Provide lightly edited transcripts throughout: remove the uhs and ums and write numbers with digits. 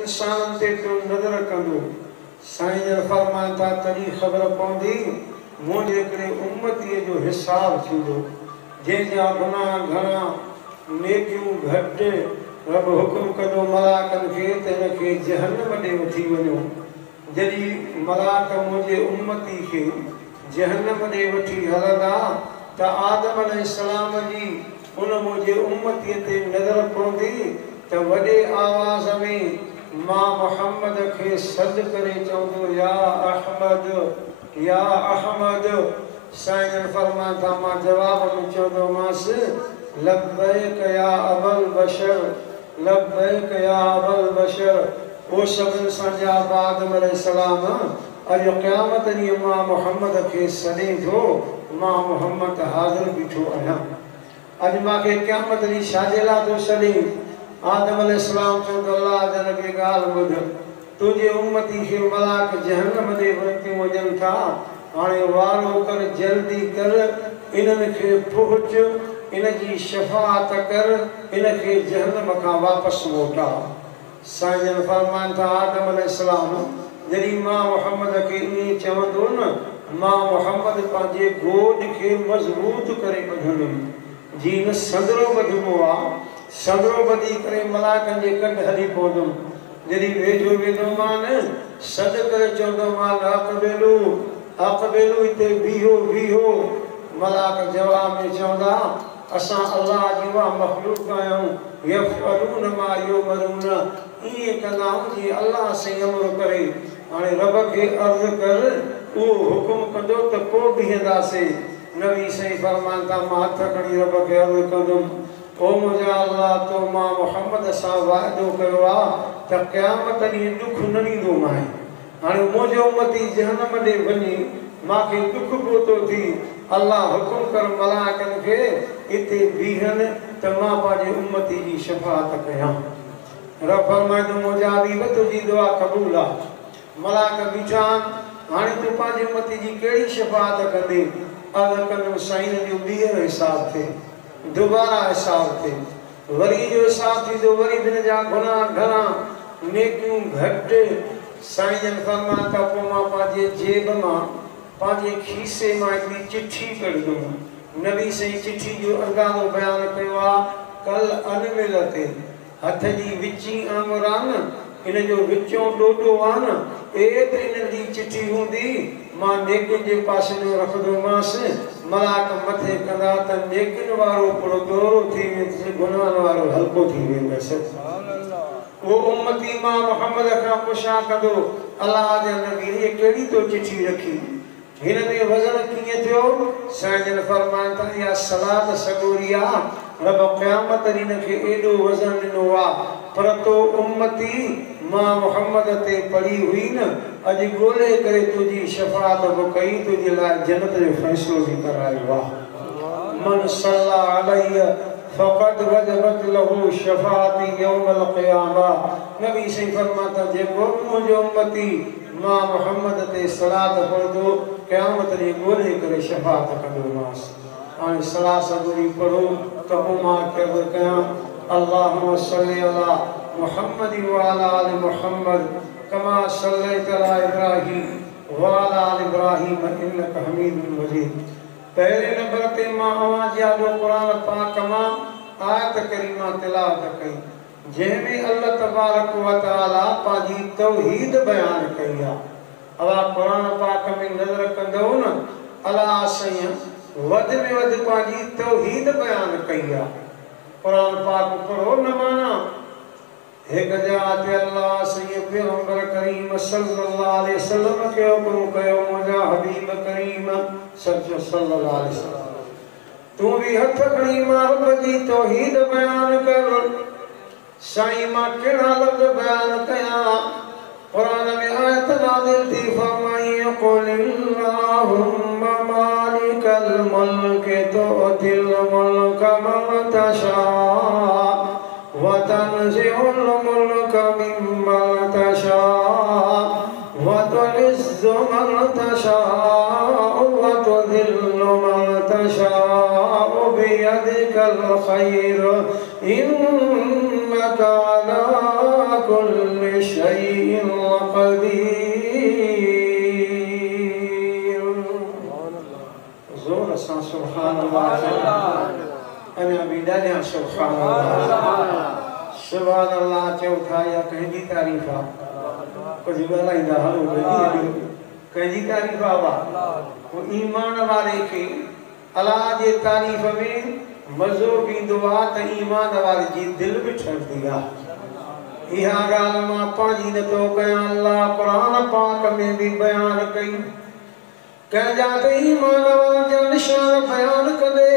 इंसान ते तो नजर कंदो साईं जन फरमान था तड़ी खबर पौंदी मुझे करे उम्मती जो हिसाब थींदो जंहिंजा गुनाह घणा नेकियूं घटि रब हुकुम कंदो मलाकनि खे त हिनखे जहन्नम ॾे वठी वञो जॾहिं मलाक मुंहिंजे उम्मती खे जहन्नम ॾे वठी हलंदा त आदम अलैहिस्सलाम जी उन मुंहिंजे उम्मतीअ ते नज़र पवंदी त वॾे आवाज़ में मां मुहम्मद खे सद करे चवंदो या अहमद साईं जन फरमान था मां जवाब में चवंदोमांसि लब्बैक या अबल बशर लब्बैक या अबल बशर वो सभिनि सां जा आदम अलैहिस्सलाम अॼु क़यामत ॾींहुं मां मुहम्मद खे सॾे थो मां मुहम्मद हाज़िर बीठो आहियां अॼु मूंखे क़यामत ॾींहुं छाजे लाइ थो सॾे आदम अलैहिस्सलाम चवंदो अल्लाह जा नबी ॻाल्हि ॿुध तुंहिंजे उम्मती खे मलाक जहन्नम ॾे वठी वञनि था हाणे वारो कर जल्दी कर इन्हनि खे पहुच इन जी शफ़ाअत कर इनखे जहन्नम खां वापसि मोटा साईं जन फरमान था आदम अलैहिस्सलाम जॾहिं मां मुहम्मद खे ईअं चवंदो न मां मुहम्मद पंहिंजे गोद खे मज़बूत करे ॿधंदुमि जीअं न संदरो ॿधबो आहे संदरो ॿधी करे मलाकनि जे कंड हली पवंदुमि जॾहिं वेझो वेंदोमान सॾ करे चवंदोमान अक़बिलू हिते बीहो बीहो मलाक जवाब में चवंदा असां अल्लाह जी उहा मख़लूक़ आहियूं यफ़अलून मा युमरून ईअं कंदा आहियूं जीअं अल्लाह साईं अमर करे हाणे रब खे अर्ज़ु कर उहो हुकुम कंदो त पोइ बीहंदासीं नबी साईं फरमान था मां हथ खणी रब खे अर्ज़ु कंदुमि ओ मुंहिंजा अल्लाह तो मां मुहम्मद सां वाइदो कयो आहे त क़यामत ॾींहुं ॾुख न ॾींदोमांइ हाणे मुंहिंजो उम्मती जहन्नम ॾे वञी मूंखे ॾुख पहुतो थी अल्लाह हुकुम कर मलाकनि खे इते बीहनि त मां पंहिंजे उम्मती जी शफ़ाअत कयां रब फरमाईंदो मुंहिंजा हबीब तुंहिंजी दुआ क़बूल आहे मलाक बीठा हाणे तूं पंहिंजी उम्मती जी कहिड़ी शफ़ाअत कंदे अर्ज़ु कंदुमि साईं जो ॿीहर हिसाब थिए दोबारा हिसाब थिए वरी जो हिसाब थींदो वरी हिन जा गुनाह घणा नेकियूं घटि साईं जन फरमान था पोइ मां पंहिंजे जेब मां पंहिंजे खीसे मां हिकिड़ी चिठी कढंदुमि नबी साईं चिठी जो अंदाज़ो बयानु कयो आहे कल अनमिल ते हथ जी विची आङुर आहे न इन जो विचों ॾोॾो आहे न एतिरी नंढी चिठी हूंदी मां नेकियुनि जे पासे में रखंदोमांसि मलाक मथे कंदा त नेकियुनि वारो पुरो दोरो थी वेंदुसि गुनाहनि वारो हल्को थी वेंदुसि वो उम्मती मां मुहम्मद खां पुछा कंदो अल्लाह जे नबी इहे कहिड़ी तो चिठी रखी हिन में वज़न कीअं थियो साईं जन फरमान था इहा सलात सगोरी आहे रब क़यामत ॾींहं खे एॾो वज़न ॾिनो आहे पर तो उम्मती मां मुहम्मद ते पढ़ी हुई न अॼु ॻोल्हे करे तुंहिंजी शफ़ाअत बि कई तुंहिंजे लाइ जन्नत जो फ़ैसिलो बि करायो आहे मन सल्ला अलैहि फ़क़द वजबत लहू शफ़ाअती यौमल क़यामा नबी साईं फरमाता जेको मुंहिंजो उम्मती मां मुहम्मद ते सलात पढ़ंदो क़यामत ॾींहुं ॻोल्हे करे शफ़ाअत कंदोमांसि हाणे सलाह सगुरी पढ़ो त पोइ मां अर्ज़ु कयां अल्लाहुम्मा सल्ली अला मुहम्मद व अला आलि मुहम्मद कमा सल्लैता अला इब्राहीम व अला आलि इब्राहीम इन्नका हमीदुम मजीद पहले नंबर ते मां आवाज़ यादो क़ुरान पाक मां आयत करीमा तिलावत कई जंहिंमें अल्लाह तबारक व तआला पंहिंजी तौहीद बयान कई आहे अला क़ुरान पाक में नज़र कंदो न अला साईं वध में वध पंहिंजी तौहीद बयान कई आहे क़ुरान पाक पढ़ो न माना हिकु जात अल्लाह साईं पैगंबर करीम सल्लल्लाहु अलैहि वसल्लम खे हुकुम कयो मुंहिंजा हबीब करीम सचो सल्लल्लाहु अलैहि वसल्लम तूं भी हथ खणी मां रब जी तौहीद बयान कर साईं मां कहिड़ा लफ़्ज़ बयान कयां क़ुरान में आयत नाज़िल थी फरमाई क़ुलिल्लाहुम्मा मालिकल मुल्क तुअतिल मुल्क मन तशा व तनज़िउल मुल्क मिम्मन तशा व तुइज़्ज़ु मन तशा व तुज़िल्लु मन तशा बियदिकल खैर इन्नका अला कुल्लि शैइन क़दीर। ज़ोर सां सुभान अल्लाह। अञा बि ॾाढा सुभान अल्लाह। सुभान अल्लाह चओ था या कंहिंजी तारीफ़ आहे? कुझु ॻाल्हाईंदा हलो कंहिंजी तारीफ़ आहे? ईमान वारे खे अल्लाह जे तारीफ़ में मज़ो बि ईंदो आहे त ईमान वारे जी दिलि बि ठरंदी आहे। इहा ॻाल्हि मां पंहिंजी नथो कयां, अल्लाह क़ुरान पाक में बि बयानु कई। कंहिंजा त ईमान वारनि जा निशान बयानु कंदे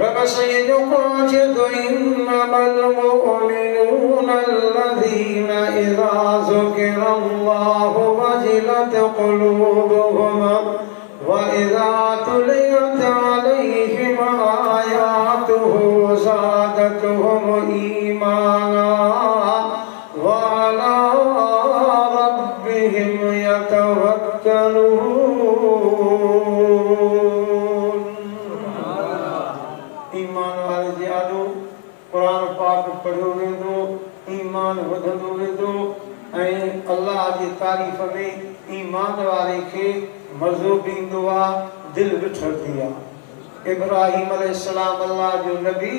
रब साईं जो क़ुरान चए थो इन्नमल मुमिनूना अल्लज़ीना इज़ा ज़ुकिरल्लाहु वजिलत क़ुलूबुहुम व इज़ा तुलियत अलैहिम आयातुहु ज़ादतहुम ईमाना व अला रब्बिहिम यतवक्कलून। ईमान वारे जे आॾो क़ुरान पाक पढ़ियो वेंदो, ईमान वधंदो वेंदो ऐं अल्लाह जी तारीफ़ में ईमान वारे खे मज़ो बि ईंदो आहे, दिलि बि ठरंदी आहे। इब्राहीम अलैहिस्सलाम अल्लाह जो नबी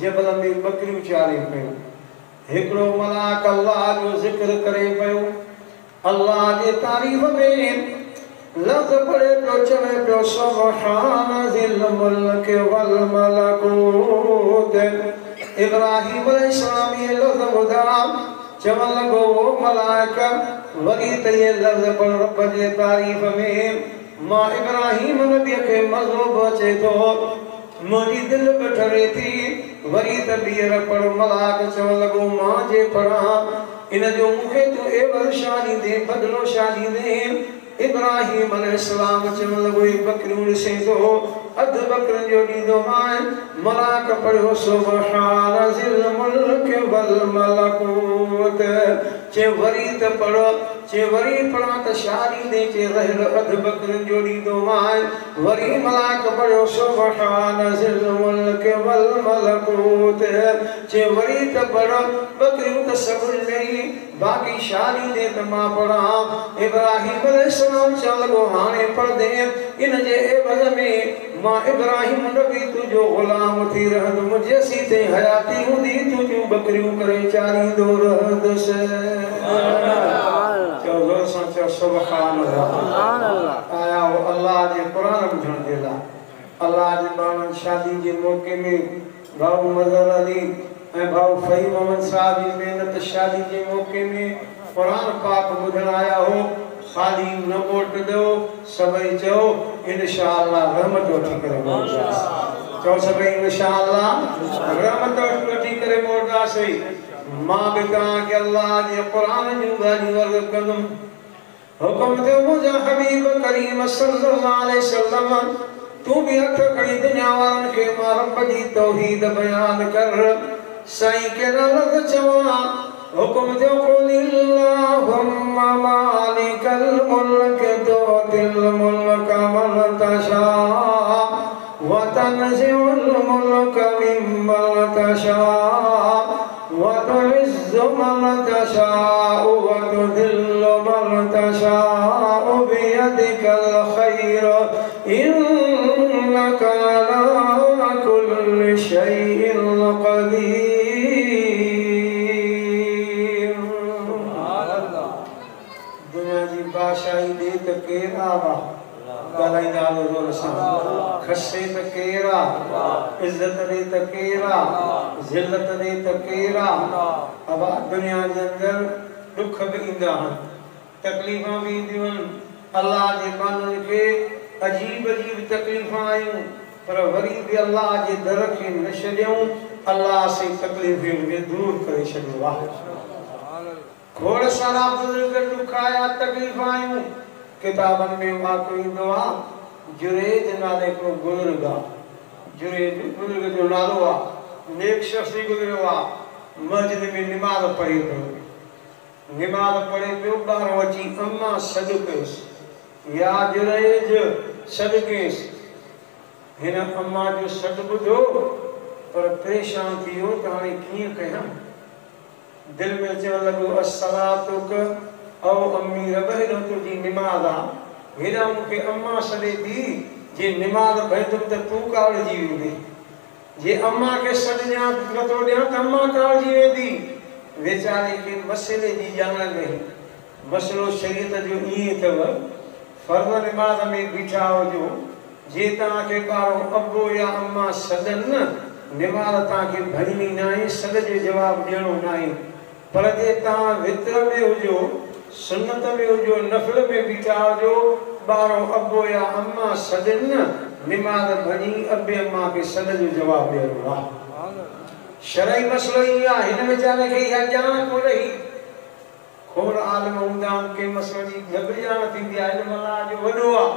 जबल में बकरियूं चारे पियो। हिकिड़ो मलाक अल्लाह जो ज़िक्र करे पियो, अल्लाह जे तारीफ़ में लफ़्ज़ पढ़े पियो, चवे पियो सुब्हान ज़िल मुल्क वल मलकूत। इब्राहीम अलैहिस्सलाम ये लफ़्ज़ ॿुधा, चवण लॻो वो मलाइका वरी त ये लफ़्ज़ पढ़ रब जे तारीफ़ में। मां इब्राहीम नबीअ खे मज़ो बि अचे थो, मुंहिंजी दिलि बि ठरे थी, वरी त ॿीहर पढ़। मलाक चवण लॻो मां जे पढ़ां इन जो मूंखे तूं एवज़ छा ॾींदे, बदिलो छा ॾींदे? इब्राहीम अलैहिस्सलाम चवण लॻो बकरियूं ॾिसे थो, अधु बकरियुनि जो ॾींदोमांइ। मलाक पढ़ियो सुब्हान ज़िल मुल्क वल मलकूत। चे वरी त पढ़, चे वरी पढ़ां त छा ॾींदे? चे रहियल अधु बकरियुनि जो ॾींदोमांइ। वरी मलाक पढ़ियो सुब्हान ज़िल मुल्क वल मलकूत। चे वरी त पढ़, बकरियूं त सभु ॾिनई, बाक़ी छा ॾींदे त मां पढ़ां? इब्राहीम अलैहिस्सलाम चवण लॻो हाणे पढ़दे, इन जे एवज़ में मां इब्राहीम नबी तुंहिंजो ग़ुलाम थी रहंदुमि, जेसीं ताईं हयाती हूंदी तुंहिंजियूं बकरियूं करे चारींदो रहंदुसि। चओ ज़ोर सां चओ सुभान अल्लाह। आया हो अल्लाह जे क़ुरान ॿुधण जे लाइ। अल्लाह जे बाणनि शादी जे मौक़े में भाऊ मज़हर अली ऐं भाऊ फ़हीम अहमद साहब जी महिनत शादी जे मौक़े में क़ुरान पाक ॿुधण आया हो। ख़ाली न मोटंदो, सभई चओ इंशाअल्लाह रहमत वठी करे मोटंदासीं। चओ सभई इंशाअल्लाह रहमत वठी करे मोटंदासीं। मां बि तव्हांखे अल्लाह जे क़ुरान जूं ॻाल्हियूं अर्ज़ कंदुमि। हुकुम थियो मुंहिंजा हबीब करीम सल्लल्लाहु अलैहि वसल्लम, तूं बि हथ खणी दुनिया वारनि खे मां रब जी तौहीद बयान कर। साईं कहिड़ा लफ़्ज़ चवां? हुकुम थियो कुलिल्लाहुम्मा मालिकल मुल्क तुतिल मुल्क मन तशा व तनज़िउल मुल्क मिम्मन तशा व तुइज़्ज़ु मन तशा व तुज़िल्लु मन तशा बियदिकल खैर इन्नका अला कुल्लि शैइन क़दीर। बादशाही दे त केरा वा ॻाल्हाईंदा हलो ज़ोर सां। खसे त केरा, इज़त दे त केरा, ज़िलत दे त केरा। अब दुनिया जे अंदर दुख बि ईंदा आहिनि, तकलीफ़ां बि ईंदियूं आहिनि। अल्लाह जे कानून खे अजीब अजीब तकलीफ़ां आयूं, पर वरी बि अल्लाह जे दर खे न छॾियऊं। अल्लाह से तकलीफ़ुनि खे दूर करे छॾियो आहे। खोड़ सारा बुजुर्ग दुख आया, तकलीफ़ आयूं। किताबनि में वाक़ियो ईंदो आहे, जुरैज नाले हिकिड़ो बुजुर्ग आहे। जुरैज बुजुर्ग जो नालो आहे, नेक शख़्स गुज़रियो आहे। मस्जिद में निमाज़ पढ़े पियो, निमाज़ पढ़े पियो, ॿाहिरों अची अम्मा सॾु कयुसि, या जुरैज सॾु कयुसि। हिन अम्मा जो सॾु ॿुधो पर परेशान थी वियो त हाणे कीअं कयां। दिल में चवण लॻो अस्सलातुक औ अम्मी रबहिनो तुंहिंजी निमाज़ आहे। हेॾा मूंखे अम्मा सॾे थी जे निमाज़ भरंदुमि त तूं कावड़िजी वेंदी, जे अम्मा खे सॾ ॾियां नथो ॾियां त अम्मा कावड़िजी वेंदी। वेचारे खे मसइले जी ॼाण नहीं। मसइलो शरीयत जो ईअं अथव, फर्ज़ निमाज़ में बीठा हुजो, जे तव्हांखे ॿारो अबो या अम्मा सॾनि न, निमाज़ तव्हांखे भञणी न आहे, सॾ जो जवाबु ॾियणो न आहे। पर जे तव्हां वितर में हुजो, सुन्नत में हुजो, नफ़िल में बीठा हुजो, ॿारो अबो या अम्मा सॾनि न, निमाज़ भञी अबे अम्मा खे सॾ जो जवाबु ॾियणो आहे। शरई मसइलो ई आहे। हिन वीचारे खे इहा ॼाण कोन रही। खोड़ आलिम हूंदा आहिनि, कंहिं मसइले जी घटि ॼाण थींदी आहे, इल्मु अलाह जो वॾो आहे।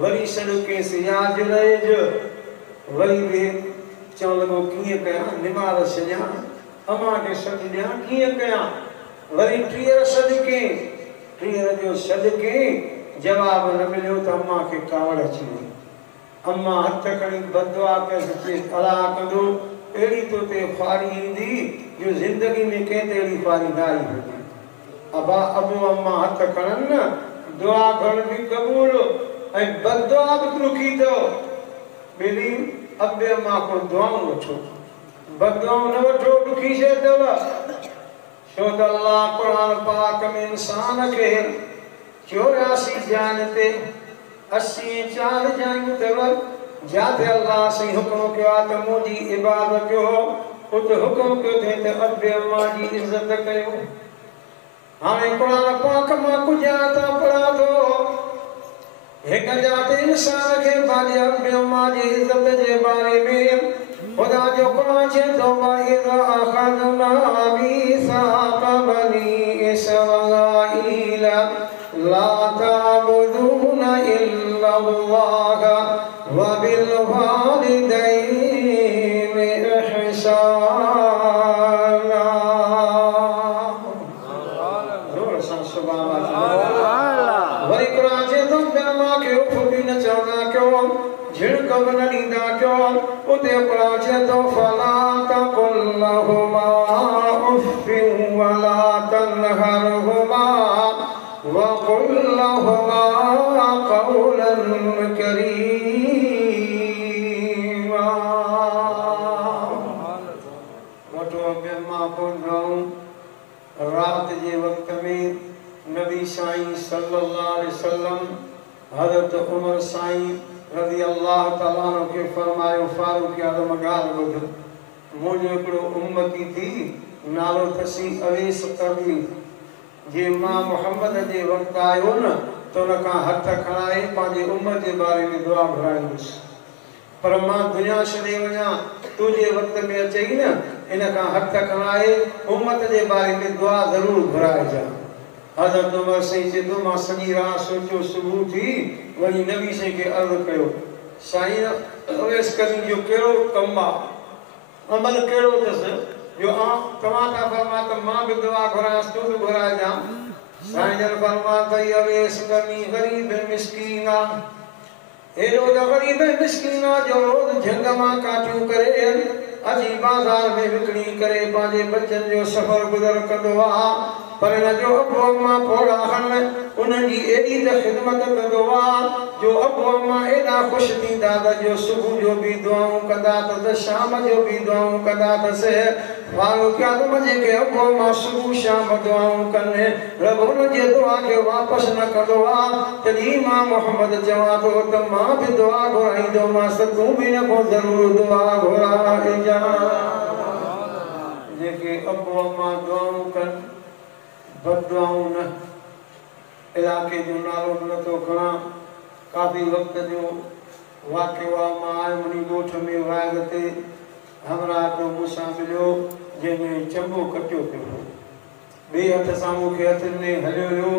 वरी सॾ कंहिंसि या जुरैज, वरी बि चवण लॻो कीअं कयां, निमाज़ छॾियां, अम्मा खे सॾ ॾियां, कीअं कयां। वरी टीहर सॾ कई, टीहर जो सॾ कई, जवाब न मिलियो त अम्मा खे कावड़ अची वई। अम्मा हथ खणी बददुआ कयसि, अलाह कंदो अहिड़ी तो ते ख्वारी ईंदी जो ज़िंदगी में कंहिं ते अहिड़ी ख्वारी न आई हुजे। अबा अबो अम्मा हथ खणनि न, दुआ करण बि क़बूल ऐं बददुआ बि ॾुखी अथव। ॿिनी अबे अम्मा को दुआऊं वठो, बददुआऊं न वठो, ॾुखी शइ अथव। छो त अल्लाह क़ुरान पाक में इंसान खे 84 जान ते 84 जायूं अथव, जिते अल्लाह साईं हुकुम कयो आहे त मुंहिंजी इबादत कयो, उते हुकुम कयो अथई त अबे अम्मा जी इज़त कयो। हाणे क़ुरान पाक मां कुझु आयत पढ़ां थो। हिक जाते इंसान खे पंहिंजे अबे अम्मा जी इज़त जे बारे में खुदा जो क़ुरान चए थो, वइज़ अख़ज़ना मीसाक़ बनी इसराईल ला ताबुदूना इल्लल्लाह व बिल वालिदैनि इहसाना। जोर सां सुभान अल्लाह। वरी क़ुरान चए थो अम्मा खे उफ बि न चवंदा कयो, झिड़क बि न ॾींदा कयो। उते क़ुरान चए थो फला तक़ुल लहुमा उफ़्फ़िन वला तनहरहुमा वक़ुल लहुमा क़ौलन करीमा। वठो अबे अम्मा को दुआऊं। रात जे वक़्त में नबी साईं सल्लल्लाहु अलैहि वसल्लम हज़रत उमर साईं रज़ी अल्लाह ताला अन्हु खे फरमायो, फारूक आज़म ॻाल्हि ॿुध, मुंहिंजो हिकिड़ो उम्मती थी, नालो अथसि अवेस करनी। जे मां मुहम्मद जे वक़्तु आयो न त उन खां हथ खणाए पंहिंजे उम्मत जे बारे में दुआ घुराईंदुसि। पर मां दुनिया छॾे वञा, तुंहिंजे वक़्त में अचई न, इन खां हथ खणाए उम्मत जे बारे में दुआ ज़रूरु घुराइजां। हज़रत उमर साईं चए थो, मां सॼी रात सोचियो, सुबुह थी वञी नबी साईं खे अर्ज़ु कयो, साईं अवेस करनी जो कहिड़ो कमु आहे, अमल कहिड़ो अथसि जो तव्हां था फरमा त मां बि दुआ घुरायांसि, तूं बि घुराइजां। साईं जन फरमा त अवेस करनी ग़रीब मिस्कीन आहे, हेॾो त ग़रीब मिस्कीन आहे जो रोज़ झंग मां काठियूं करे अची बाज़ार में विकिणी करे पंहिंजे बचनि जो सफ़र गुज़र कंदो आहे। पर हिन जो अबो अम्मा पोड़ा आहिनि, उन्हनि जी एॾी त ख़िदमत कंदो आहे जो अबो अम्मा एॾा ख़ुशि थींदा त जो सुबुह जो बि दुआऊं कंदा त शाम जो बि दुआऊं कंदा अथसि। फारूक आज़म जेके अबो अम्मा सुबुह शाम दुआऊं कनि, रब उन जे दुआ खे वापसि न कंदो आहे। तॾहिं मां मुहम्मद चवां थो त मां बि दुआ घुराईंदोमांसि, तूं बि न को ज़रूरु दुआ घुराइजां। जेके अबो अम्मा दुआऊं कनि, बददुआऊं न। इलाइक़े जो नालो नथो खणां, काफ़ी वक़्त जो वाक़ियो आहे। मां आयुमि उन ॻोठ में वाइद ते, हमरा को मूंसां मिलियो जंहिंमें चंबो कटियो पियो हो, ॿिए हथ सां मूंखे हथ में हलियो हुयो।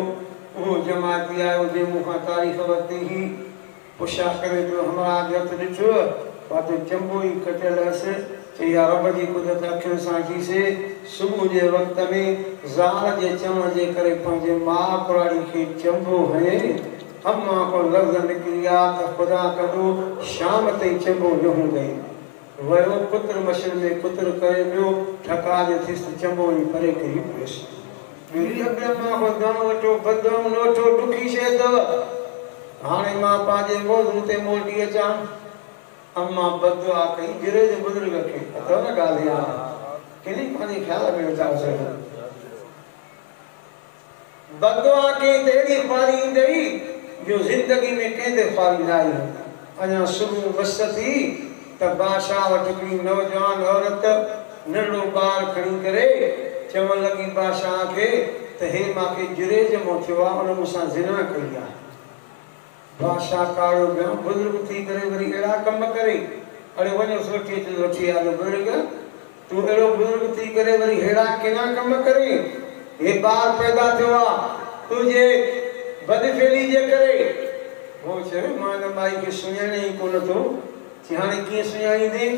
उहो जमाती आयो जंहिं मूंखां तारीख़ वरिती हुई, पुछा करे पियो, हमरा हथ ॾिठो पाते चंबो ई कटियल हुअसि। चई या रब जी कुदरत अखियुनि सां अचीसे। सुबुह जे वक़्त में ज़ाल जे चवण जे करे पंहिंजे माउ कुराड़ी खे चंबो हणे अम्मा को लफ़्ज़ निकिरी विया त ख़ुदा कंदो शाम ताईं चंबो न हूंदई। वयो पुत्र मशीन में पुत्र करे बियो ठका जे थिस चंबो ई परे करी प्रेस बिरी अबे मां को गांव वटो बदो नोठो दुखी से दव हाने मां पाजे मोजू ते मोटी अचा अम्मा बदुआ कई जिरे जे बुजुर्ग के अथव न गाल या किनी पानी ख्याल में अचा से बदुआ के तेरी पारी दई जो जिंदगी में केंदे पारी नाई अना सुबह बस थी त बादशाह वटकी नौजवान औरत नंढो बार खड़ी करे चवण लगी बादशाह के त हे माके जिरे जे मोथिवा उन मुसा जिना कई आ बादशाह काड़ो गयो बुजुर्ग थी करे वरी एड़ा कम करे अरे वने सोची त लोठी आ बुजुर्ग तू एड़ो बुजुर्ग थी करे वरी हेड़ा केना कम करे हे बार पैदा थवा तुझे बदफेली जे करे वो छे मान माई के सुञाणे ही कोन थो हाणे कीअं सुञाणींदे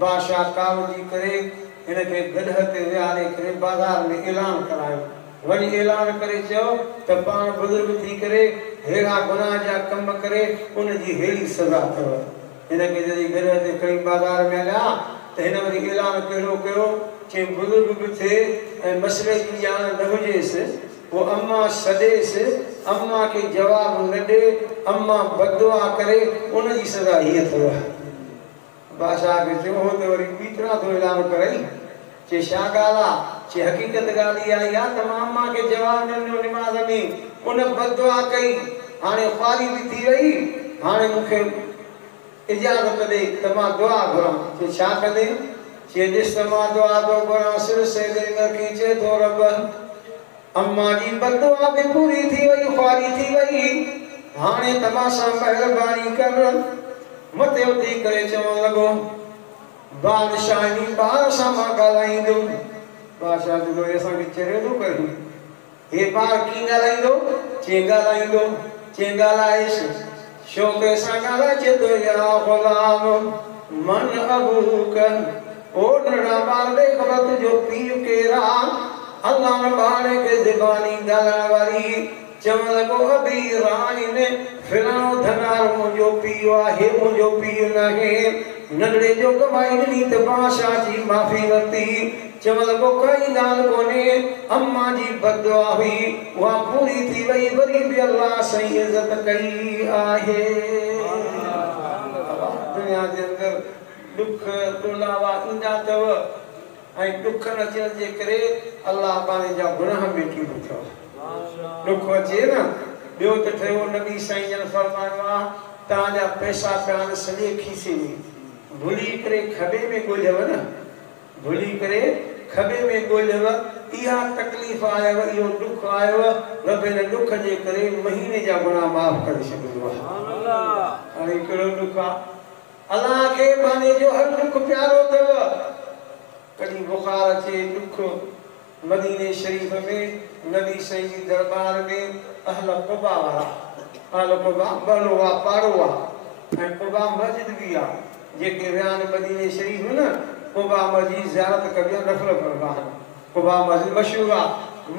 बादशाह कावजी करे हिनखे गॾह ते विहारे करे बाज़ार में ऐलान करायो वञी ऐलान करे चयो त पाण बुज़ुर्ग थी करे हेड़ा गुनाह जा कम करे उनजी हेड़ी सज़ा अथव हिनखे जॾहिं गॾह ते खणी बाज़ार में हलिया त हिन वरी ऐलान कहिड़ो कयो चई बुज़ुर्ग बि थिए ऐं मसइले जी ॼाण न हुजेसि वो अम्मा सदेसि अम्मा के जवाब न दे अम्मा बदुआ करे उनजी सज़ा हीअ अथव बादशाह के चयो हो त वरी पीतरा तो ऐलान करई चे छा ॻाल्हि आहे चे हक़ीक़त ॻाल्हि इहा आई आहे त मां अम्मा खे जवाब न ॾिनो निमाज़ में उन बदुआ कई हाणे ख़्वारी बि थी वई हाणे मूंखे इजाज़त ॾे त मां दुआ घुरां चे छा कंदे चे ॾिस त मां दुआ थो घुरां सिर सैदे न खींचे थो रब अम्मा जी बदुआ भी पूरी थी वई ख़्वारी थी वई हाणे तमाशा महिरबानी कर मथे उथी करे चवण लॻो बादशाही बार सां मां ॻाल्हाईंदुमि बादशाह जो असांखे चढ़े थो करी हे बार कीअं ॻाल्हाईंदो चे ॻाल्हाईंदो चे ॻाल्हाएसि छोकिरे सां ॻाल्हाए चे थो या ग़ुलाम मन अबूक ओ नंढा ॿार ॾे ख़बर तुंहिंजो पीउ केरु आहे अल्लाह बारे के ज़बानी ॻाल्हाइण वारी चवण लॻो अबी राणी ने फिलाणो धनार मुंहिंजो पीउ आहे मुंहिंजो पीउ नाहे नंढड़े जो कमाई ॾिनी त बादशाह जी माफ़ी वरिती चवण लॻो काई ॻाल्हि कोन्हे अम्मा जी बदुआ हुई उहा पूरी थी वई वरी बि अल्लाह साईं इज़त कई आहे दुनिया जे अंदरि दुख टोलावा ईंदा अथव ऐं दुख न अचण जे करे अल्लाह पाणे जा गुनाह मेटी थो दुख अचे न ॿियो त ठहियो नबी साईं जन फरमायो आहे तव्हांजा पैसा पिया सॼे खीसे में भुली करे खॿे में ॻोल्हियव न भुली करे खॿे में ॻोल्हियव इहा तकलीफ़ आयव इहो दुख आयव रब हिन दुख जे करे महीने जा गुनाह माफ़ करे छॾींदो आहे हाणे कहिड़ो दुख आहे अल्लाह खे माने जो हर दुख प्यारो अथव कॾहिं बुखार अचे दुख मदीने शरीफ में नबी साईं जी दरबार में अहल क़ुबा वारा अहल क़ुबा बलोवा पाड़ोवा ऐं क़ुबा मस्जिद भी आ जेके वियान मदीने शरीफ में न क़ुबा मस्जिद ज़ियारत कबी नफल पढ़बा क़ुबा मस्जिद मशहूर आ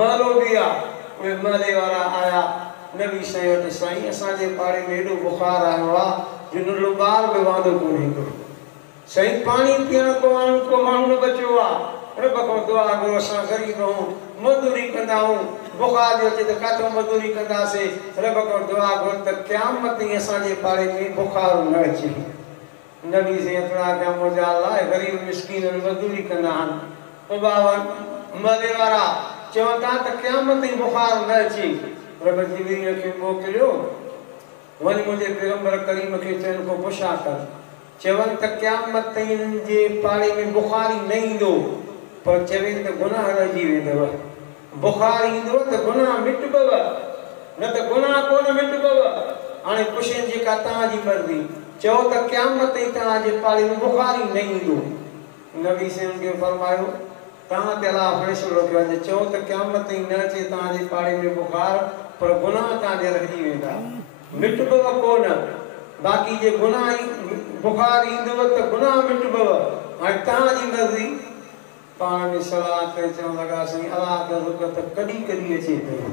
महलो भी आ उहे महले वारा आया नबी साईं वटि साईं असांजे पाड़े में एॾो बुखार आयो आहे जो नंढो ॿार बि वांदो कोन्हे को साईं पानी पीअण को माण्हू न बचियो आहे रब को दुआ करो असां ग़रीब आहियूं मज़दूरी कंदा आहियूं बुखार जो अचे त किथां मज़दूरी कंदासीं रब को दुआ करो त क़यामत ताईं असांजे पाड़े में बुखार न अचे नबी साईं अतरा कया मुंहिंजा अलाह ग़रीब मिस्कीन मज़दूरी कंदा आहिनि पोइ मदे वारा चवनि था त क़यामत ताईं बुखार न अचे रब जिबरील खे मोकिलियो वञी मुंहिंजे पैगंबर करीम खे चवनि को पुछा कर चवनि त क़यामत ताईं जे पाड़े में बुखार ई न ईंदो पर चवे त गुनाह रहिजी वेंदव बुखार ईंदो त गुनाह मिटबव न त गुनाह कोन मिटबव हाणे पुछनि जेका तव्हांजी मर्ज़ी चओ त क़यामत ताईं तव्हांजे पाड़े में बुखार ई न ईंदो नबी साईं खे फरमायो तव्हां ते अलाह फ़ैसिलो कयो आहे चओ त क़यामत ताईं न अचे तव्हांजे पाड़े में बुखार पर गुनाह तव्हांजा रहिजी वेंदा मिटबव कोन बाक़ी जे गुनाह बुखार ईंदव त गुनाह मिटबव हाणे तव्हांजी मर्ज़ी पाण में सलाह करे चवण लॻा साईं अलाह त रुक त कॾहिं कॾहिं अचे पियो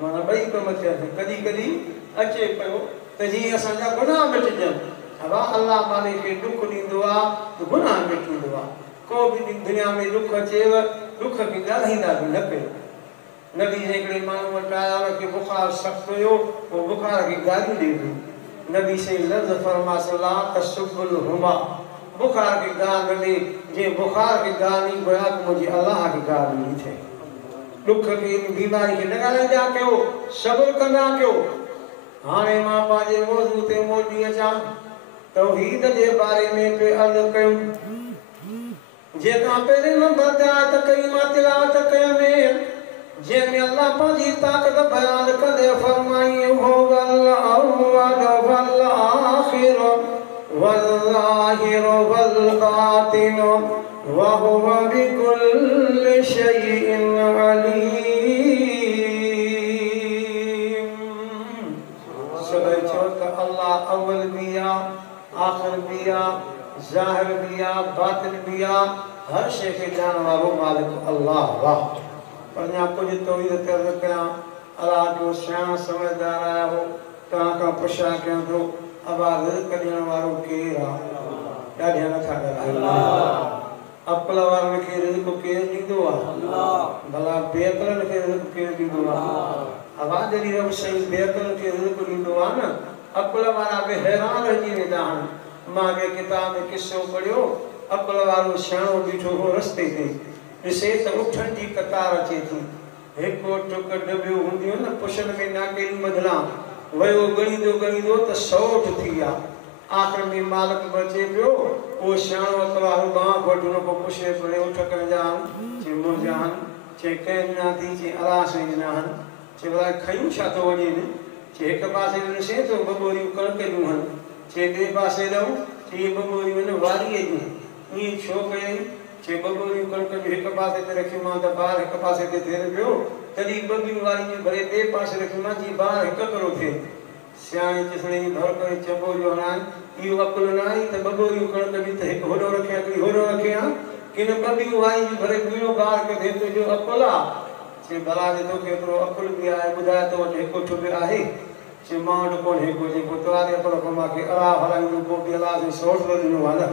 माना ॿई कम थिया कॾहिं कॾहिं अचे पियो त जीअं असांजा गुनाह मिटजनि अब अल्लाह मालिक के दुख दींदो आ तो गुनाह मिटींदो आ। को भी दुनिया में दुख अचेव दुख की ॻाल्हाईंदा भी न कयो। नबी जे हिकिड़े माण्हू वटि आया उनखे बुखार सख़्तु हुयो, वो बुखार की गालियूं ॾे पियो। नबी से लफ़्ज़ फरमायो ला तसुब्बुल हुमा, बुखार की गाल न ॾे, जे बुखार की गाल नहीं गोया तो मुझे अल्लाह की गाल नहीं थे। दुख की बीमारी के न ॻाल्हाईंदा कयो, सब्र कंदा कयो। हाणे मां पंहिंजे मौज़ू ते मोटी अचां, तौहीद जे बारे में पे अर्ज़ कयूं। जेका पहिरें नंबर ते आयत करीमा तिलावत कयमि, जंहिंमें अल्लाह पंहिंजी ताक़त बयान कंदे फरमाई हुवल अव्वल वल आखिर वल ज़ाहिर वल बातिन व हुव बिकुल्लि शैइन अलीम। सभई चओ त अल्लाह अव्वल भी आ, आखिर भी आ, ज़ाहिर भी आ, बातिन भी आ, हर शइ खे ॼाणण वारो मालिक अल्लाह वाह। पर अञा कुझु तौहीद ते अर्ज़ कयां। अल्लाह जो सियाणो समझदार आया हो, तव्हां खां पुछा कयां थो अबा रिज़्क़ ॾियण वारो केरु आहे? ॾाढा नथा ॻाल्हायो। अक़ल वारनि खे रिज़्क़ केरु ॾींदो आहे? भला बेअक़लनि खे रिज़्क़ केरु ॾींदो आहे? अबा जॾहिं रब साईं बेअक़लनि खे रिज़्क़ ॾींदो आहे न, अक़ल वारा बि हैरान रहिजी वेंदा आहिनि। मां बि किताब में किस्सो पढ़ियो, अक़ल वारो सियाणो बीठो हो रस्ते ते, ॾिसे त उठनि जी कतार अचे थी। हिकु टुक डबियूं हूंदियूं न पुछनि में नाकेरियूं बदिलां, वियो ॻणींदो त 100 थी विया। आख़िर में मालिक बचे पियो, उहो सियाणो अक़ल वारो बांह वटि हुन खां पुछे पियो उठ कंहिंजा आहिनि? चई मुंहिंजा आहिनि। चई कंहिं ॾिना थी? चई अलाह साईं ॾिना आहिनि। चई भला खयूं छा थो वञे? चई हिकु पासे ॾिसे थो ॿ ॿोरियूं कणिक जूं आहिनि। चई ॿिए पासे ॾऊं? चई ॿ ॿोरियूं आहिनि वारीअ जूं। ईअं छो कयई? चई ॿ ॿोरियूं कणिक जूं हिकु पासे ते रखियूं त ॿार हिकु पासे ते थिए पियो, तॾहिं ॿ ॿियूं वारियूं भरे ॿिए पासे रखियूं जी ॿार हिकु करो थिए। सियाणे चिसणे जी भर करे चबो जो हाणे इहो अकुल न आहे त ॿ ॿोरियूं कणिक जूं त हिकु होॾो रखिया हिकिड़ी होॾो रखिया, किन ॿ ॿियूं वारियूं भरे ॿियो ॿार खे थिए थो जो अकुल आहे? चई भला जे तोखे एतिरो अकुल बि आहे, ॿुधाए तो वटि हिकु ठुक आहे? चई मां वटि कोन्हे को, जेको तवारे अकुल खां मूंखे अलाह हलाईंदो पोइ बि अलाह साईं सोठ ॾिनो आहे न।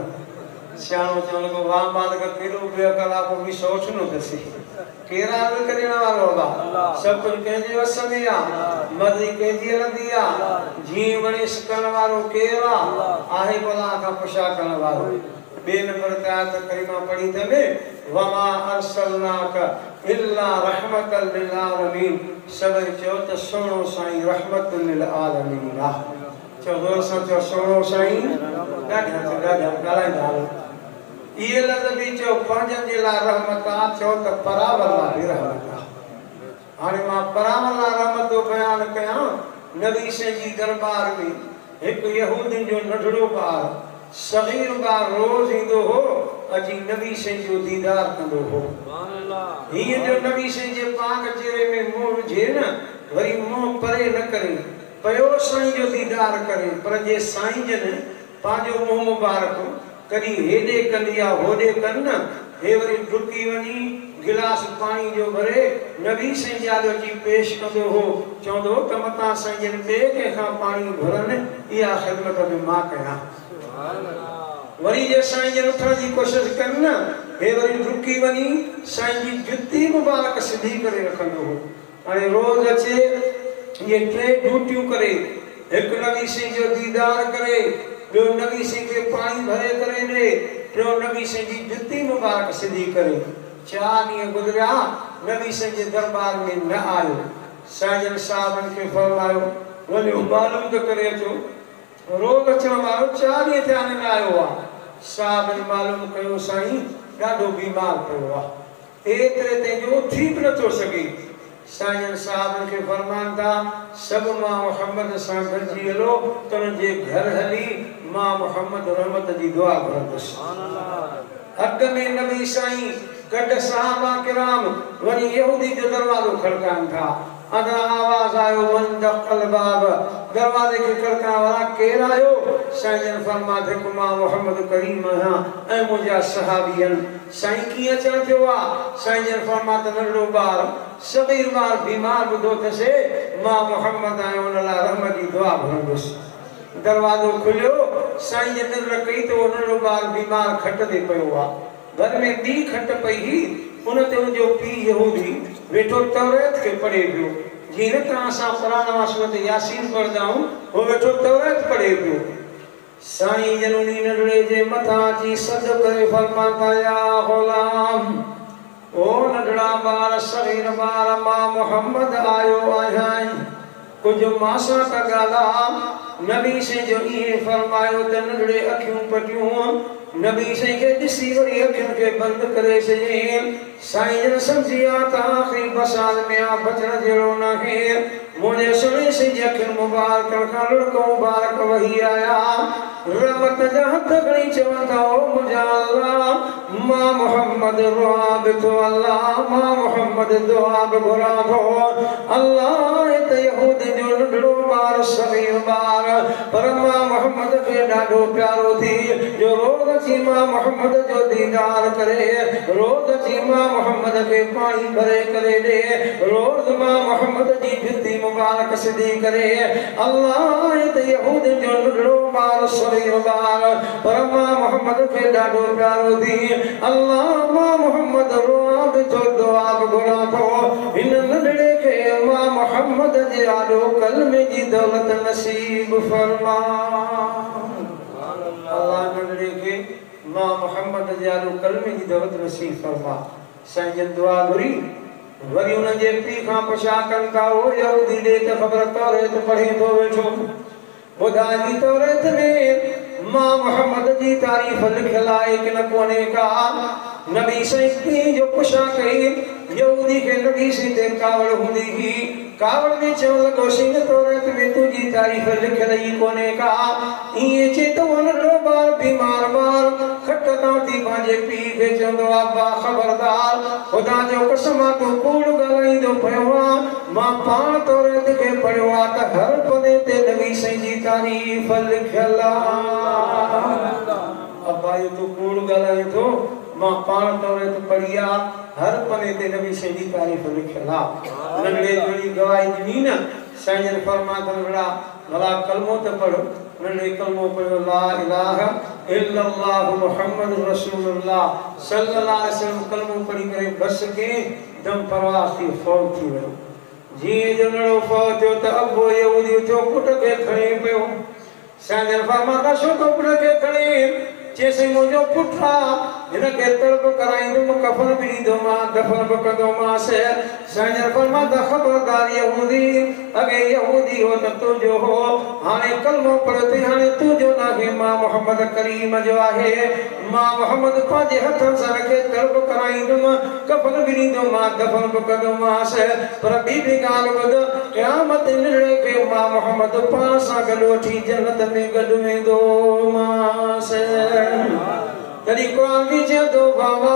सियाणो चवण लॻो वाह मालिक केॾो बेअक़ल आहे, पोइ बि सोठ ॾिनो अथसि। केरु आहे रिज़्क़ ॾियण वारो? अल्लाह। सभु कुझु कंहिंजे वस में आहे, मर्ज़ी कंहिंजी हलंदी आहे, जीअं वणेसि करण वारो केरु आहे? भला खां पुछा करण वारो। ॿिए नंबर ते आयत करीमा पढ़ी अथनि वमा अरसलनाक इल्ला रहमतल लिल आलमीन। सभई चओ त सुहिणो साईं रहमत लिल आलमीन आहे। चओ ज़ोर सां चओ सुहिणो साईं। ॾाढा ॻाल्हाईंदा हलो। इहे लफ़्ज़ बि चओ पंहिंजनि जे लाइ रहमत आहे, चओ त परावल लाइ बि रहमत आहे। हाणे मां परावल लाइ रहमत जो बयानु कयां। नबी साईं जी दरबार में हिकु यहूदियुनि जो नंढड़ो ॿारु सग़ीर ॿारु रोज़ ईंदो हो, अची नबी साईं जो दीदार कंदो हो। हीअं जो नबी साईं जे पाक चेहरे में मुंहुं विझे न, वरी मुंहुं परे न करे, पयो साईं जो दीदार करे। पर जे साईं जन पंहिंजो मुंहुं मुबारक कॾहिं हेॾे कंदी आहे होॾे कनि न, हे वरी डुकी वञी गिलास पाणी जो भरे नबी साईं जे आॾो अची पेश कंदो हो, चवंदो त मतां साईं जन ॿिए कंहिंखां पाणी घुरनि, इहा ख़िदमत बि मां कयां। वरी जे साईं जन उथण जी कोशिशि कनि न, हे वरी डुकी वञी साईं जी जुती मुबारक सिधी करे रखंदो हो। हाणे रोज़ अचे इहे 3 ड्यूटियूं करे, हिकु नबी साईं जो दीदार करे, ॿियो नबी साईं खे पाणी भरे करे ॾे, टियों नबी साईं जी जुती मुबारक सिधी करे। 4 ॾींहं गुज़रिया, नबी साईं जे दरबार में न आयो। साईं जन साहबनि खे फरमायो वञो मालूम त करे अचो। रोज़ अचण वारो 4 ॾींहं थिया न आयो आहे। साहबनि मालूम कयो साईं ॾाढो बीमार पियो आहे, एतिरे ते जो थी बि नथो सघे। साईं साहबनि खे फरमाइनि था सभु मां मुहम्मद सां गॾिजी हलो, त उन्हनि जे घर हली मां मुहम्मद रहमत जी दुआ घुरंदुसि। अॻ में नबी साईं गॾु सहाबा किराम वरी यहूदी जो दरवाज़ो खड़काइनि था। अदा आवाज़ आयो मन दखल बाब, दरवाजे के खड़काइण वारा केरु आयो? साईं जन फरमायो हिकु मां मुहम्मद करीम आहियां ऐं मुंहिंजा सहाबी आहिनि। साईं कीअं अचणु थियो आहे? साईं जन फरमायो त नंढड़ो ॿारु सग़ीर ॿारु बीमार ॿुधो अथसि, मां मुहम्मद आहियां, हुन लाइ रहमत जी दुआ घुरंदुसि। दरवाज़ो खुलियो, साईं जे नज़र कई तो उन्हनि ॿार बीमार खट ते पियो आहे। घर में ॿी खट पई हुई, उन ते उनजो पीउ यहूदी वेठो तौरात खे पढ़े पियो। जीअं न तरह असां क़ुरान मां सूरत यासीन पढ़ंदा आहियूं, उहो वेठो तौरात पढ़े पियो। साईं जनूनी नंढड़े जे मथां अची सद करे फरमाता या ग़ुलाम, ओ नंढड़ा ॿार सग़ीर ॿार, मां मोहम्मद आयो आहियां, कुझु मां सां त ॻाल्हा। नबी साईं जो इहे फरमायो त नंढड़े अखियूं पटियूं। नबी साईं खे ॾिसी वरी अखियुनि खे बंदि करे छॾियईं। साईं जन सम्झी विया त आख़िरी बसाल में आ, बचण जहिड़ो नाहे। मुंहिंजे सुहिणे साईं जी अखियुनि मुबारकनि खां लुड़को मुबारक वही आया। रहमत जा हथ खणी चवनि था, ओ मुंहिंजा अल्लाह, मां मोहम्मद दुआ बि थो अल्लाह, मां मोहम्मद दुआ बि घुरां थो अल्लाह। त यहूदी जो नंढड़ो ॿार सग़ीर ॿार, पर मां मोहम्मद खे ॾाढो प्यारो थी, जो रोज़ अची मां मोहम्मद जो दीदार करे, रोज़ अची मां मोहम्मद खे पाणी भरे करे ॾे, रोज़ मां मोहम्मद जी भिती मुबारक सिधी करे अल्लाह। त यहूदी जो नंढड़ो ॿार सग़ीर ॿार, पर मां मोहम्मद खे ॾाढो प्यारो थी अल्लाह। मां मोहम्मद रोआ बि थो, दुआ बि घुरां थो, हिन नंढड़े खे मां मोहम्मद जे आॾो कलमे जी दौलत नसीब फरमा। अल्लाह नंढड़े खे मां मोहम्मद जे आॾो कलमे जी दौलत नसीब फरमा। साईं जन दुआ घुरी, वरी उन जे पीउ खां पुछा कनि था, ओ यहूदी ॾे त ख़बर तौरात पढ़े थो वेठो, ॿुधाई तौरात में मां मोहम्मद जी तारीफ़ लिखियल आहे कि न कोन्हे का। नबी साईं पीउ जो पुछा कई, यहूदी खे नबी साईं ते कावड़ हूंदी हुई, कावड़ में चवण लॻो सीन तौरात में तुंहिंजी तारीफ़ लिखियल ई कोन्हे का। ईअं चए त नंढड़ो ॿार बीमार ॿार खट तां थी पंहिंजे पीउ खे चवंदो आहे, बा ख़बरदार, ख़ुदा जो कसम आहे तूं कूड़ ॻाल्हाईंदो पियो आहे। मां पाण तौरात खे पढ़ियो आहे त हर पने ते नबी साईं जी तारीफ़ लिखियल आहे। अब्बा इहो तूं कूड़ ॻाल्हाए थो, मां पाण तौरात पढ़ी आहे, हर पने ते नबी साईं जी तारीफ़ लिखियल आहे। नंढड़े जहिड़ी गवाही ॾिनी न। साईं जन फरमाता, नंढड़ा भला कलमो त पढ़। नंढड़े कलमो पढ़ियो, ला इलाहा इल्लल्लाह मुहम्मद रसूलुल्लाह सल्लल्लाहु अलैहि वसल्लम। कलमो पढ़ी करे बस के दम परवास थी फौत थी वियो। जीअं जो नंढड़ो फौत थियो त अबो यहूदी थियो पुट खे खणी पियो। साईं जन फरमाता, छो तो पुट खे खणी? चेसि मुंहिंजो पुटु आहे, हिन खे तलब कराईंदुमि, कफ़न बि ॾींदोमांसि, दफ़न बि कंदोमांसि। साईं जन फरमाता, ख़बरदार यहूदी, अॻे यहूदी हो त तुंहिंजो हो, हाणे कलमो पढ़ थी, हाणे तुंहिंजो नाहे, मां मोहम्मद करीम जो आहे। मां मोहम्मद पंहिंजे हथनि सां हिन खे तलब कराईंदुमि, कफ़न बि ॾींदोमांसि, दफ़न बि कंदोमांसि। पर ॿी बि ॻाल्हि ॿुध, क़यामत नंढड़े खे मां मोहम्मद पाण सां गॾु वठी जन्नत में गॾु वेंदोमांसि। तॾहिं क़ुरान बि चए थो, वमा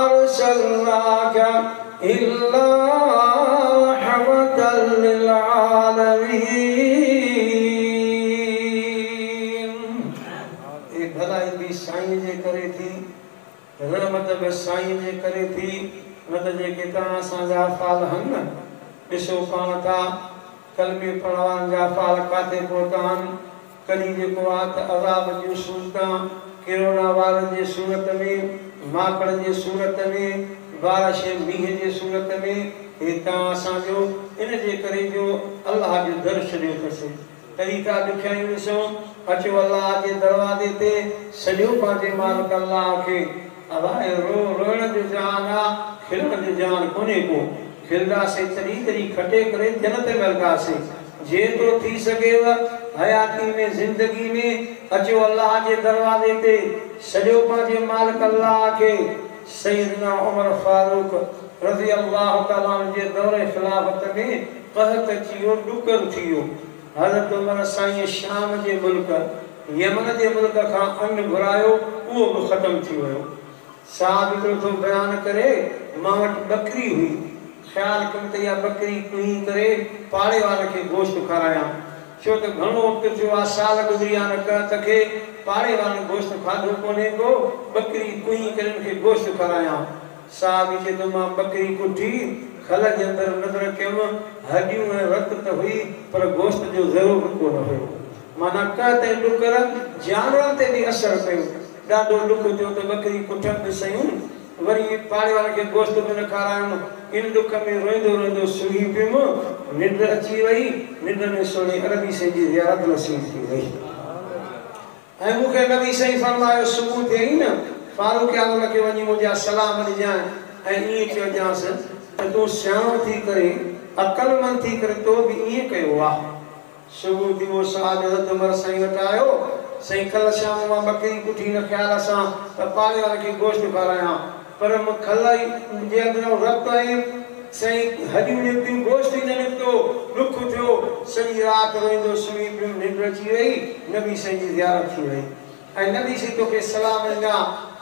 अरसलनाका इल्ला रहमतल लिल आलमीन। ए भलाई बि साईं जे करे थी, रहमत बि साईं जे करे थी, न त जेके तव्हां असांजा फ़ाल आहिनि न, ॾिसो पाण था कलमे पढ़ण वारनि जा फ़ाल किथे पहुता आहिनि। कॾहिं जेको आहे त अज़ाब जूं सूरतां, किरोना वायरस जे सूरत में, माकड़ जे सूरत में, बारिश मींहं जे सूरत में, हितां असांजो इन जे करे जो अल्लाह जो दर छॾियो अथसि। तॾहिं था ॾुखियायूं ॾिसूं, अचो अल्लाह जे दरवाज़े ते, सॼो पंहिंजे मालिक अल्लाह खे अलाए रोइण जो जान आहे, खिलण जो जान कोन्हे को। खिलंदासीं तॾहिं खटे करे जन्नत में हलंदासीं। जेतिरो थी सघेव हयाती में, ज़िंदगी में अचो अल्लाह जे दरवाज़े ते, सॼो पंहिंजे मालिक अल्लाह खे। सैयदना उमर फारूक रज़ी अल्लाह ताला अन्हु जे दौरे ख़िलाफ़त में क़हत अची वियो, ॾुकर थी वियो। हज़रत उमर साईं शाम जे मुल्क, यमन जे मुल्क खां अन्न घुरायो, उहो बि ख़तमु थी वियो। साहब हिकिड़ो थो बयानु करे, मां वटि ॿकरी हुई, ख़्यालु कमु त इहा ॿकरी कुई करे पाड़े वारे खे गोश्त खारायां, छो त घणो वक़्तु थियो आहे, साल गुज़रिया न त खे पाड़े वारे गोश्त खाधो कोन्हे को, ॿकरी कुई करे हुनखे गोश्त खारायां। साहब चए थो, मां ॿकरी कुठी, खल जे अंदरि नज़र कयमि, हॾियूं ऐं रत त हुई, पर गोश्त जो ज़रो बि कोन हुयो। माना कहते डुकर जानवरनि ते बि असर कयो ॾाढो ॾुख थियो त बकरी कुठनि सयूं वरी पाड़े वारे खे गोश्त बि न खारायूं इन ॾुख में रोईंदो रोईंदो सुम्ही पियुमि निंड अची वई निंड में सुहिणी अरबी साईं जी ज़ियारत नसीब थी वई ऐं मूंखे नबी साईं फरमायो सुबुह थिए ई न फारूक आज़म खे वञी मुंहिंजा सलाम ॾिजांइ ऐं ईअं चइजांसि त तूं सियाणो थी करे अक़लमंद थी करे तो बि ईअं कयो आहे सुबुह थी वो साहब हज़रत उमर साईं वटि आयो साईं कल्ह शाम मां बकरी कुठी न ख़्याल सां त पाड़े वारे खे गोश्त खारायां पर खल जे अंदरि रत आई साईं हॾियूं निकितियूं गोश्त ई न निकितो ॾुख थियो सॼी राति रोईंदो सुम्ही पियुमि निंड अची वई नबी साईं जी ज़ियारत थी वई ऐं नबी साईं तोखे सलाम ॾिना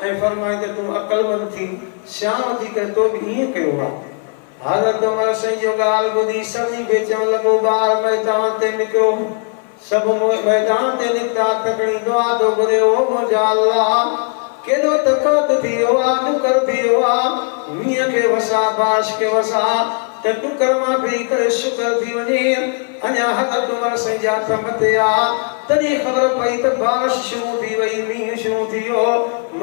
ऐं फरमाई त तूं अक़लमंद थी सियाणो थी करे तो बि ईअं कयो आहे हज़रत उमर साईं जो ॻाल्हि ॿुधी सभिनी खे चवणु लॻो ॿार मैदान ते निकिरो सभु मैदान ते निकिता तकड़ी दुआ थो घुरे ओ मुंहिंजा अल्लाह केॾो तकत थी वियो आहे ॾुकर थी वियो आहे मींहं खे वसा बारिश खे वसा त ॾुकर मां फिरी करे शुकर थी वञे अञा हज़रत उमर साईं जा हथ मथे आहे तॾहिं ख़बर पई त बारिश शुरू थी वई मींहुं शुरू थी वियो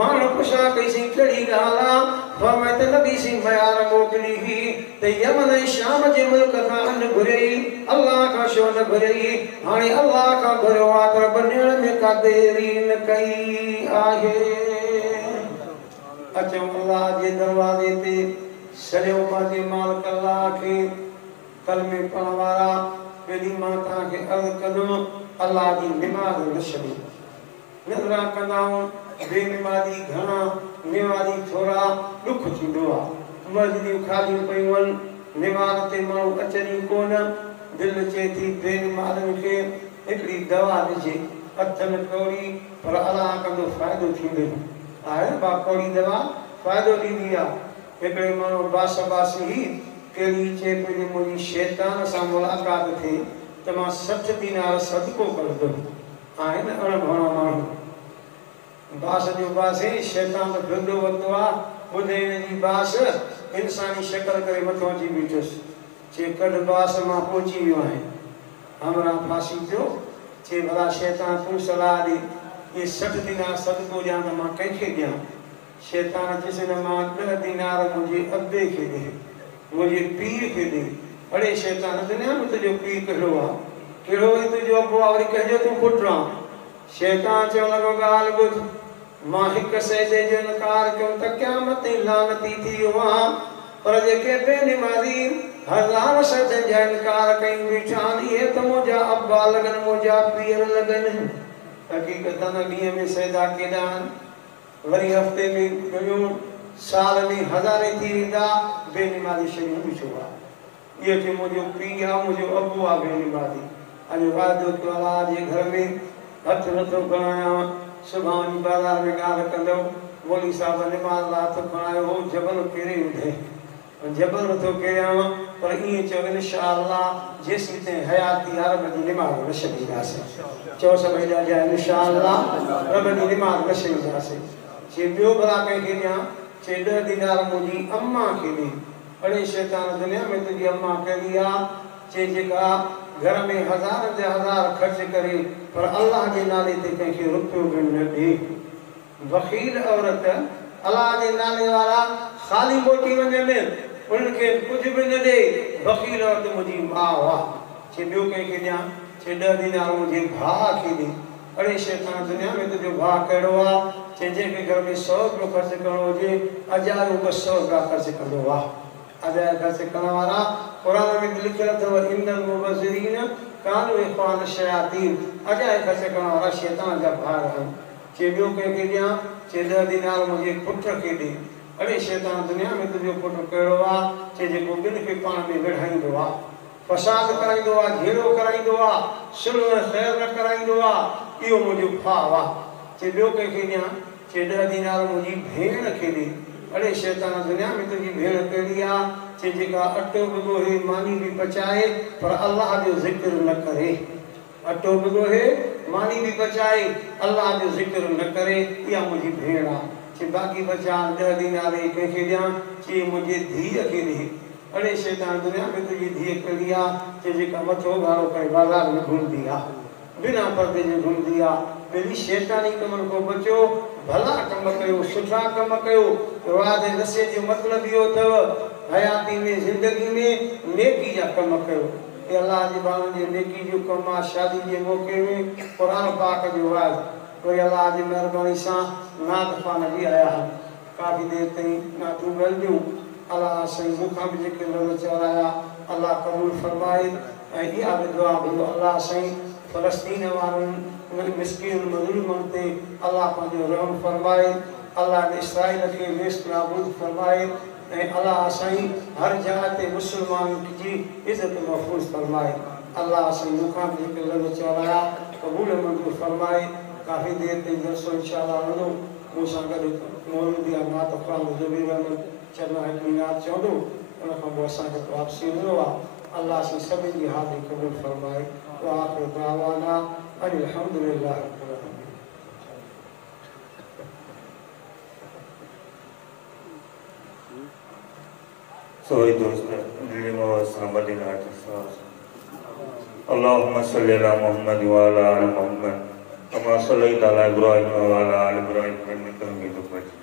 माण्हू पुछा कईसीं कहिड़ी ॻाल्हि आहे फरमाए त नबी साईं मयार मोकिली हुई त यमन ऐं शाम जे मुल्क खां अन घुरियई अल्लाह खां छो न घुरियई हाणे अल्लाह खां घुरियो आहे पर बनियण में का देरी न कई आहे अचो अल्लाह जे दरवाज़े ते सॼो पंहिंजे मालिक अल्लाह खे कलमे पढ़ण वारा पहिरीं मां तव्हांखे अर्ज़ु कंदुमि अल्लाह जी निमाज़ न छॾी नज़रा कंदाऊं बेनिमाज़ी घणा निमाज़ी थोरा ॾुख थींदो आहे मस्जिदियूं ख़ालियूं पियूं आहिनि निमाज़ ते माण्हू अचनि ई कोन दिलि चए थी बेनिमाज़नि खे हिकिड़ी दवा ॾिजे हथ में कौड़ी पर अलाह कंदो फ़ाइदो थींदो आहे बा कौड़ी दवा फ़ाइदो ॾींदी आहे हिकिड़े माण्हू बास बासी ई कहिड़ी चए पई मुंहिंजी शैतान सां मुलाक़ात थिए त मां 60 दीनार सदको कंदुमि आहिनि अणभणा माण्हू बास जो बास शैतान फिरंदो वरितो आहे ॿुधे हिन जी बास इंसानी शक्ल करे मथो अची बीठुसि चए कढ बास मां पहुची वियो आहियां हमरा फांसी थियो चए भला शैतान तूं सलाह ॾे ये 60 दीनार सदको ॾियां त मां कंहिंखे ॾियां शैतान चयसि न मां 10 दीनार मुंहिंजे अबे खे ॾे मुंहिंजे पीउ खे ॾे अड़े शैतान दुनिया में तुंहिंजो पीउ कहिड़ो आहे कहिड़ो ई तुंहिंजो अबो आहे वरी कंहिंजो तूं पुटु आहे शैतान चवणु लॻो ॻाल्हि ॿुध मां हिकु सजदे जो इनकार कयो त क़यामत ताईं लानती थी वियो आहे पर जेके बेनिमाज़ी हज़ार सजदनि जा इनकार कयूं बीठा आहिनि इहे त मुंहिंजा अबा लॻनि मुंहिंजा पीअर लॻनि हक़ीक़त न ॾींहं में सजदा केॾा आहिनि वरी हफ़्ते में घणियूं साल में हज़ारे थी वेंदा बेनिमाज़ी शयूं बि छो आहे इहो चए मुंहिंजो पीउ आहे मुंहिंजो अबो आहे बेनिमाज़ी अॼु वाइदो कयो अलाह जे घर में हथ नथो खणायां सुभाणे बाज़ार में ॻाल्हि कंदुमि मौली साहिब निमाज़ लाइ हथु खणायो हो जबल केरे उठे जबल नथो किरियां पर ईअं चयो इंशाअल्लाह जेसीं ताईं हयाती आहे रब जी निमाज़ न छॾींदासीं चओ सभई ॾाढा इंशाअल्लाह रब जी निमाज़ न छॾींदासीं चए ॿियो भला कंहिंखे ॾियां चए 10 दीनार मुंहिंजी अम्मा खे ॾे अड़े शैतान दुनिया में तुंहिंजी अम्मा कहिड़ी आहे चए जेका घर में हज़ार जा हज़ार ख़र्च करे पर अल्लाह जे नाले ते कंहिंखे रुपयो बि न ॾे वकील औरत अल्लाह जे नाले वारा ख़ाली मोटी वञनि उनखे कुझु बि न ॾे वकील औरत मुंहिंजी माउ आहे चए ॿियो कंहिंखे ॾियां चए 10 दीनार मुंहिंजे भाउ खे ॾे अड़े शैतान दुनिया में तुंहिंजो भाउ कहिड़ो आहे चए जंहिंखे घर में 100 रुपयो ख़र्च करणो हुजे 1000 200 रुपया ख़र्च कंदो आहे 1000 ख़र्च करण वारा क़ुरान में लिखियल अथव इन्नल मुबज़िरीन कानू इख़्वान शयातीन 1000 ख़र्च करण वारा शैतान जा भाउ आहिनि चए ॿियो कंहिंखे ॾियां चए 10 दीनार मुंहिंजे पुट खे ॾे अड़े शैतान दुनिया में तुंहिंजो पुटु कहिड़ो आहे चए जेको ॿिनि खे पाण में विढ़ाईंदो आहे फसाद कराईंदो आहे झेड़ो कराईंदो आहे सुलह ख़ैर न कराईंदो आहे इहो मुंहिंजो भाउ आहे चए ॿियो कंहिंखे ॾियां चए 10 दीनार मुंहिंजी भेण खे ॾे अड़े शैतान दुनिया में तुंहिंजी भेण कहिड़ी आहे चए जेका अटो बि ॻोहे मानी बि पचाए पर अल्लाह जो ज़िक्र न करे अटो बि ॻोहे मानी बि पचाए अल्लाह जो ज़िक्र न करे इहा मुंहिंजी भेण आहे चए बाक़ी बचा 10 दीनार कंहिंखे ॾियां चए मुंहिंजे धीअ खे ॾे अड़े शैतान दुनिया में तुंहिंजी धीअ कहिड़ी आहे चए जेका मथो ॻाढ़ो करे बाज़ार में घुमंदी आहे बिना पर्दे जे घुमदी आ ॿिली शैतानी कमनि खां बचो भला कम कयो सुठा कम कयो वादे दसे जो मतिलबु इहो अथव हयाती में ज़िंदगी में नेकी जा कम कयो हे अल्लाह जे बाणनि जे नेकी जो कमु आहे शादी जे मौक़े में क़ुर पाक जो वाज़ कोई अल्लाह जी महिरबानी सां नात पान बि आया आहिनि काफ़ी देरि ताईं नातूं ॻाल्हियूं अल्लाह साईं मूंखां बि जेके लफ़्ज़ चवराया अल्लाह क़बूल फरमाए ऐं इहा बि दुआ घुरो अल्लाह साईं फ़लस्तीन वारनि उन्हनि मिस्कीन मज़लूमनि ते अल्लाह पंहिंजो रहम फरमाए अल्लाह इसराइल खे नेस्त नाबूद फरमाए ऐं अल्लाह साईं हर जाइ ते मुस्लमाननि जी इज़त महफ़ूज़ फरमाए अल्लाह साईं मूंखां बि जेके लफ़्ज़ चवराया क़बूल मंज़ूर फरमाए काफ़ी देरि ताईं दर्सो इंशाअल्लाह हलंदो मूंसां गॾु मौलूदी नात ख़्वान ज़बीर अहमद चरना हिकिड़ी नात चवंदो उन खां पोइ असांखे वापसी हलिणो आहे अल्लाह साईं सभिनी जी हाज़िरी क़बूल फरमाए وآخر دعوانا أن الحمد لله رب العالمين. Soy dost lima wa samadina atisas. Allahumma salli ala Muhammad wa ala ali Muhammad. Kama sallaita ala Ibrahim wa ala ali Ibrahim innaka Hamidum Majid.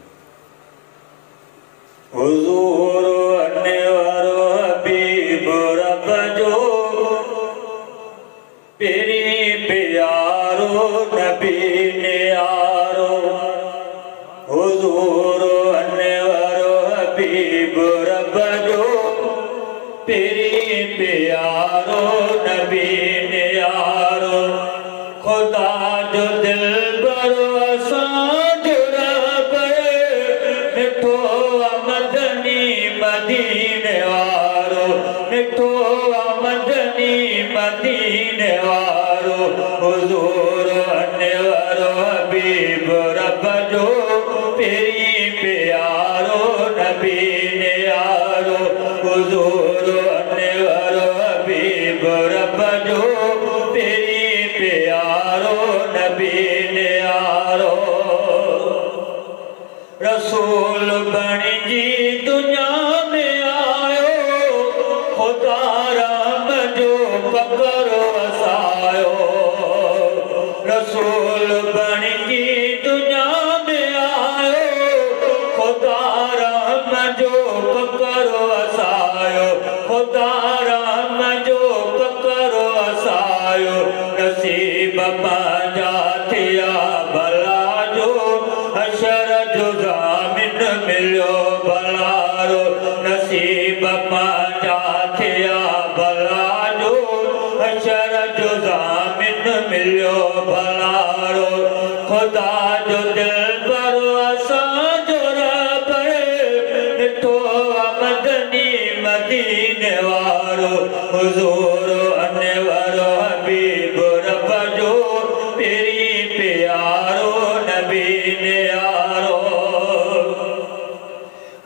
Huzur anwar habib rabb jo peri pyaro nabi ne aaro huzur anwar habib rabb jo peri pyaro nabi ne aaro khuda jo dilbar asan jo rab mitho amadani madine waro mitho amadani madine waro huzur anwar habib rabb jo peri pyaro nabi ne aaro huzur anwar habib rabb jo peri pyaro nabi ne aaro रसूल बन जी दुनिया में आयो खुदा राम जो पकड़ वसायो रसूल बन जी दुनिया में आयो खुदा राम जो पकड़ वसायो खुदा राम जो पकड़ वसायो नसीब पंहिंजा थिया भला जो हशर जो ज़ामिन मिलियो भलारो नसीब पंहिंजा थिया भला जो हशर जो ज़ामिन मिलियो भलारो खुदा जो दिलबर असांजो रब मिठो मदनी मदीने वारो हुज़ूर अनवर हबीब रब जो पेरी प्यारो नबी ने यारो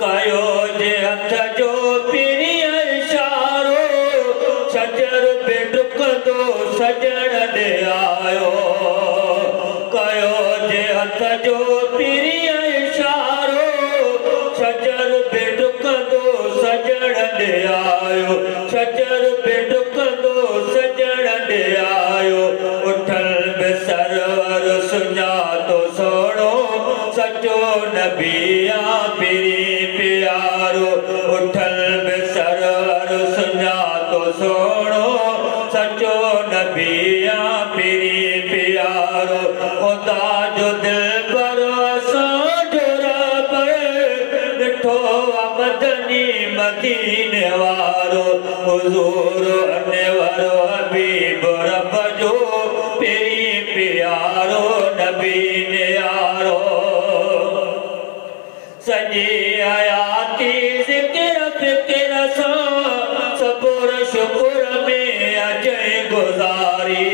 कयो जे हथ जो पेरी इशारो सजर पे डुकंदो सजण ॾे आयो कयो जे हथ जो पेरी इशारो सजर पे डुकंदो सजण ॾे आयो सजर पे डुकंदो सजण ॾे आयो उठल बि सरवर सुञातो सोणो सचो नबिया पेरी प्यारो उठल बि सरवर सुञातो सोणो सचो नबिया पेरी प्यारो खुदा जो दिलबर असांजो रब मिठो मदनी मदीने वारो हुज़ूर अनवर हबीब रब जो पेरी प्यारो नबी ने यारो सॼी हयाती ज़िक्र फ़िक्र सां सब्र शुक्र में अजय गुज़ारी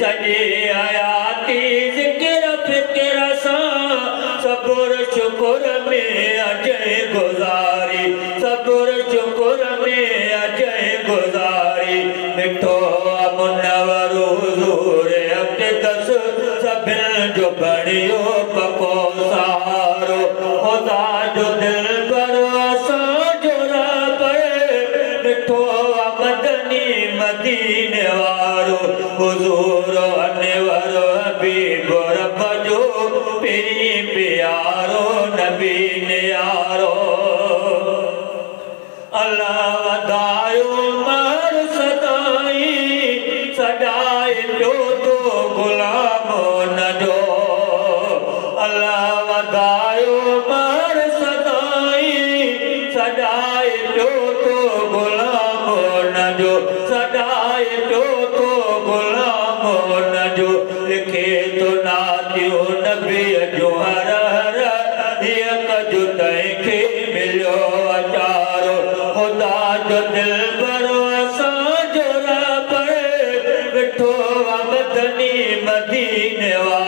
सॼी हयाती ज़िक्र फ़िक्र सां सब्र शुक्र में अजय गुज़ारी सब्र शुक्र में अजय गुज़ारी मिठो मुनवर हुज़ूर अक़दस सभिनि जो बणियो पको सहारो खुदा जो दिलबर असांजो रब मिठो मदनी मदीने वारो हुजूर अनवर हबीब रब जो पेरी प्यारो नबी ने यारो अल्लाह वधायो मर सदाई सदाई पियो तो गुलामो न जो अल्लाह वधायो मर सदाई सदाई पियो तो गुलामो न जो सदाई पियो तो गुलामो न जो लिखे तो नातियो नबी जो हर हर एक जो तंहिंखे मिलियो अचारो खुदा जो दिल भरो असांजो रब ॾिठो मदनी मदीने वारो